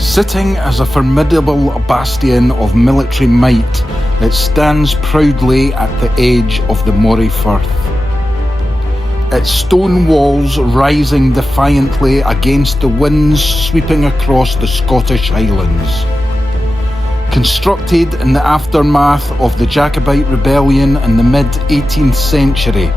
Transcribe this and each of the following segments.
Sitting as a formidable bastion of military might, it stands proudly at the edge of the Moray Firth. Its stone walls rising defiantly against the winds sweeping across the Scottish Highlands. Constructed in the aftermath of the Jacobite rebellion in the mid-18th century,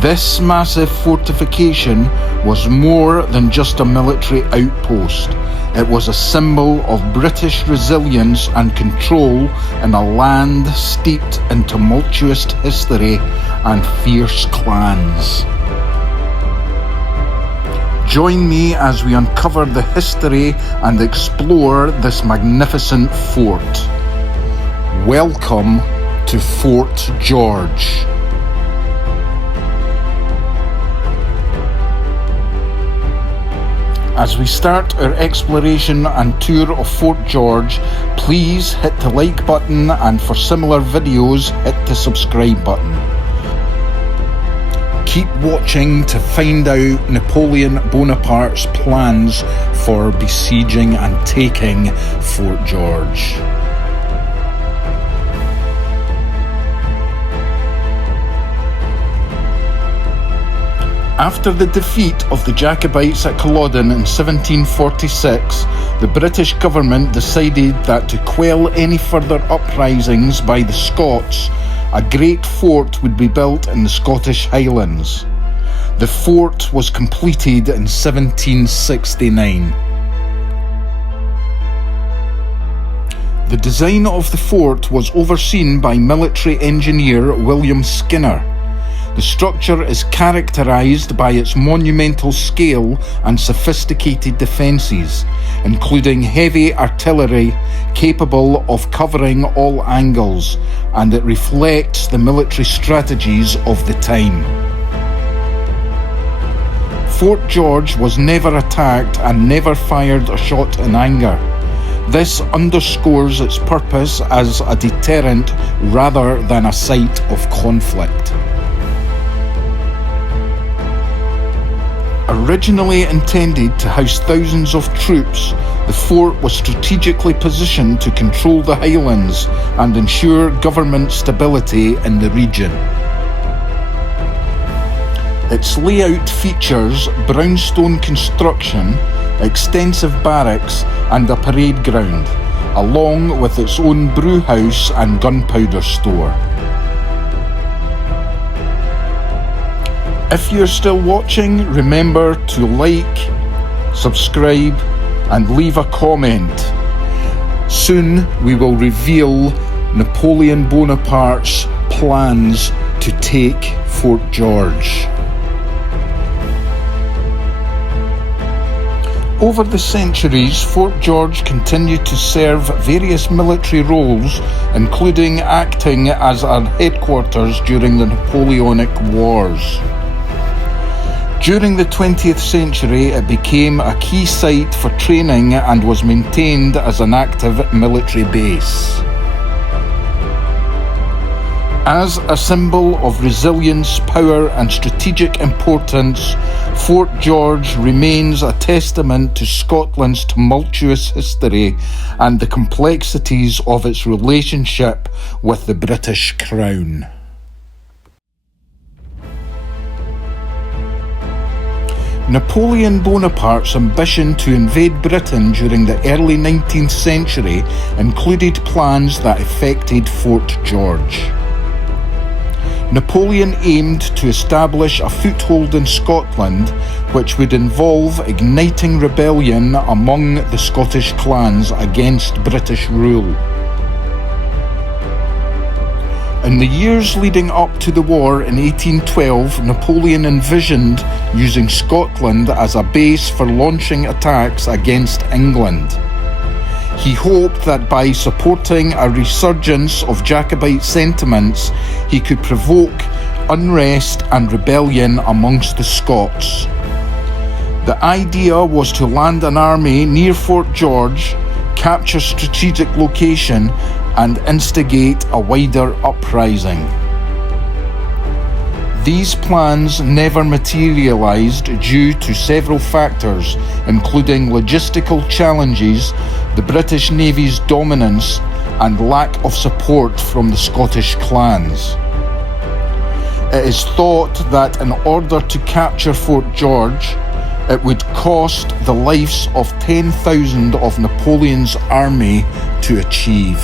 this massive fortification was more than just a military outpost. It was a symbol of British resilience and control in a land steeped in tumultuous history and fierce clans. Join me as we uncover the history and explore this magnificent fort. Welcome to Fort George. As we start our exploration and tour of Fort George, please hit the like button, and for similar videos, hit the subscribe button. Keep watching to find out Napoleon Bonaparte's plans for besieging and taking Fort George. After the defeat of the Jacobites at Culloden in 1746, the British government decided that to quell any further uprisings by the Scots, a great fort would be built in the Scottish Highlands. The fort was completed in 1769. The design of the fort was overseen by military engineer William Skinner. The structure is characterised by its monumental scale and sophisticated defences, including heavy artillery capable of covering all angles, and it reflects the military strategies of the time. Fort George was never attacked and never fired a shot in anger. This underscores its purpose as a deterrent rather than a site of conflict. Originally intended to house thousands of troops, the fort was strategically positioned to control the Highlands and ensure government stability in the region. Its layout features brownstone construction, extensive barracks and a parade ground, along with its own brewhouse and gunpowder store. If you're still watching, remember to like, subscribe and leave a comment. Soon we will reveal Napoleon Bonaparte's plans to take Fort George. Over the centuries, Fort George continued to serve various military roles, including acting as our headquarters during the Napoleonic Wars. During the 20th century, it became a key site for training and was maintained as an active military base. As a symbol of resilience, power and strategic importance, Fort George remains a testament to Scotland's tumultuous history and the complexities of its relationship with the British Crown. Napoleon Bonaparte's ambition to invade Britain during the early 19th century included plans that affected Fort George. Napoleon aimed to establish a foothold in Scotland, which would involve igniting rebellion among the Scottish clans against British rule. In the years leading up to the war in 1812, Napoleon envisioned using Scotland as a base for launching attacks against England. He hoped that by supporting a resurgence of Jacobite sentiments, he could provoke unrest and rebellion amongst the Scots. The idea was to land an army near Fort George, capture strategic location, and instigate a wider uprising. These plans never materialised due to several factors, including logistical challenges, the British Navy's dominance, and lack of support from the Scottish clans. It is thought that in order to capture Fort George, it would cost the lives of 10,000 of Napoleon's army to achieve.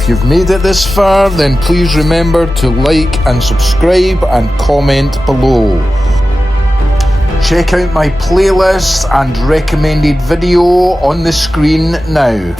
If you've made it this far, then please remember to like and subscribe and comment below. Check out my playlist and recommended video on the screen now.